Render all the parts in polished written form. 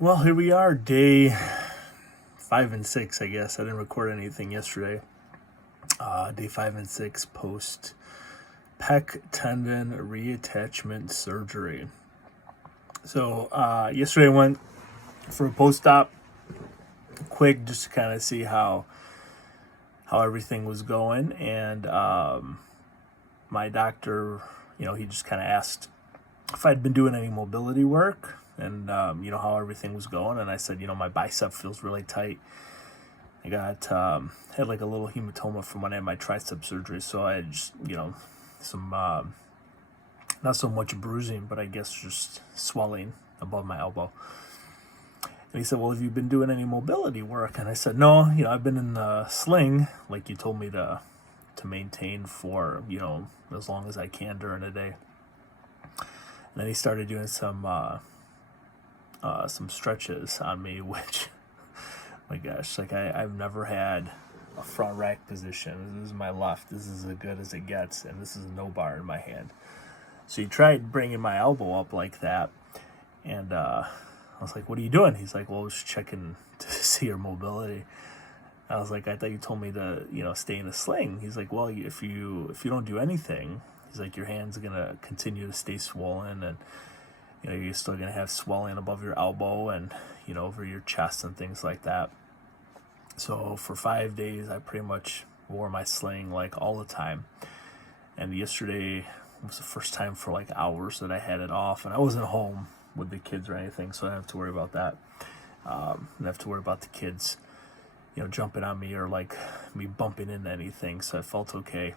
Well, here we are, day 5 and 6, I guess. I didn't record anything yesterday. Day 5 and 6 post pec tendon reattachment surgery. So yesterday I went for a post-op, quick, just to kind of see how everything was going, and my doctor, he just kind of asked if I'd been doing any mobility work and, how everything was going. And I said, my bicep feels really tight. I got, had like a little hematoma from when I had my tricep surgery. So I had just, some, not so much bruising, but I guess just swelling above my elbow. And he said, well, have you been doing any mobility work? And I said, no, I've been in the sling, like you told me to maintain for, as long as I can during the day. And then he started doing some stretches on me, which, my gosh, like I've never had a front rack position. This is my left. This is as good as it gets, and this is no bar in my hand. So he tried bringing my elbow up like that, and I was like, what are you doing? He's like, well, I was checking to see your mobility. I was like, I thought you told me to, stay in a sling. He's like, well, if you don't do anything, he's like, your hand's gonna continue to stay swollen, and you're still gonna have swelling above your elbow and over your chest and things like that. So for 5 days, I pretty much wore my sling like all the time. And yesterday was the first time for like hours that I had it off, and I wasn't home with the kids or anything, so I didn't have to worry about that. I didn't have to worry about the kids, jumping on me or like me bumping into anything. So I felt okay.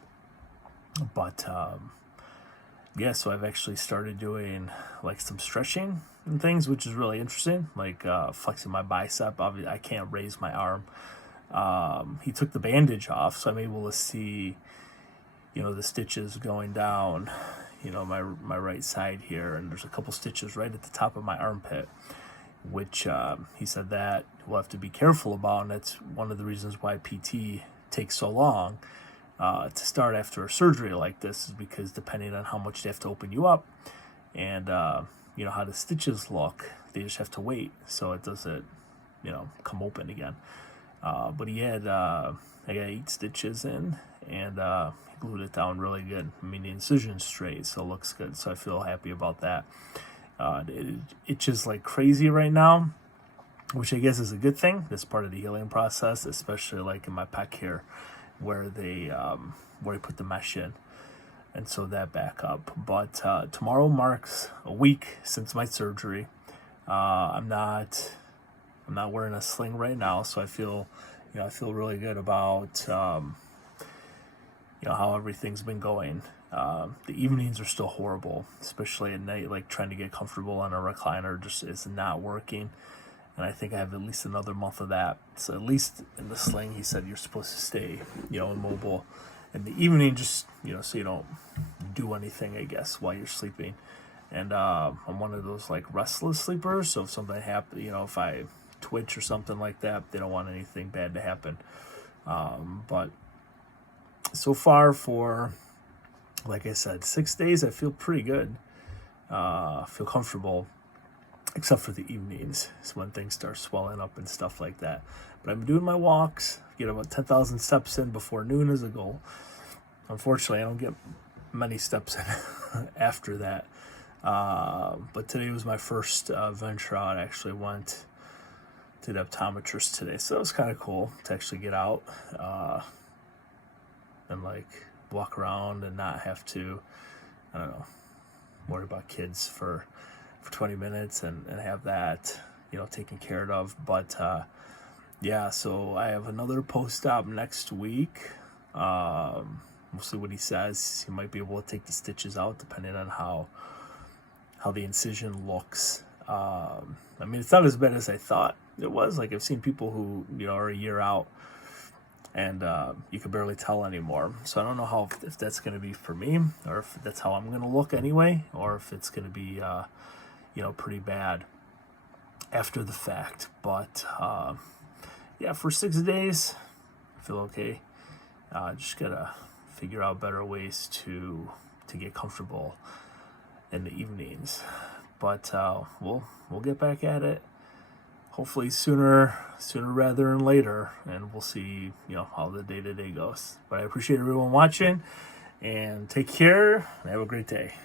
But so I've actually started doing like some stretching and things, which is really interesting, like flexing my bicep. Obviously, I can't raise my arm. He took the bandage off, so I'm able to see, the stitches going down, my right side here, and there's a couple stitches right at the top of my armpit, which he said that we'll have to be careful about, and that's one of the reasons why PT takes so long to start after a surgery like this, is because depending on how much they have to open you up and how the stitches look, they just have to wait so it doesn't come open again. But he had I got 8 stitches in, and he glued it down really good. I mean, the incision's straight, so it looks good, so I feel happy about that. It itches like crazy right now, which I guess is a good thing. That's part of the healing process, especially like in my pec here, where they put the mesh in, and so that back up. But tomorrow marks a week since my surgery. I'm not wearing a sling right now, so I feel really good about how everything's been going. The evenings are still horrible, especially at night. Like trying to get comfortable on a recliner just is not working. And I think I have at least another month of that. So at least in the sling, he said you're supposed to stay, immobile in the evening, just, so you don't do anything, I guess, while you're sleeping. And I'm one of those like restless sleepers. So if something happens, if I twitch or something like that, they don't want anything bad to happen. But so far for, like I said, 6 days, I feel pretty good. Feel comfortable. Except for the evenings, is when things start swelling up and stuff like that. But I'm doing my walks, get about 10,000 steps in before noon is a goal. Unfortunately, I don't get many steps in after that. But today was my first venture out. I actually went to the optometrist today, so it was kind of cool to actually get out and like walk around and not have to, worry about kids for 20 minutes and have that, taken care of. But so I have another post-op next week. We'll see what he says. He might be able to take the stitches out depending on how the incision looks. I mean, it's not as bad as I thought it was. Like, I've seen people who, are a year out and you can barely tell anymore. So I don't know if that's going to be for me, or if that's how I'm going to look anyway, or if it's going to be pretty bad after the fact. But for 6 days, I feel okay. Just gotta figure out better ways to get comfortable in the evenings. But we'll get back at it. hopefully sooner rather than later, and we'll see, how the day-to-day goes. But I appreciate everyone watching, and take care and have a great day.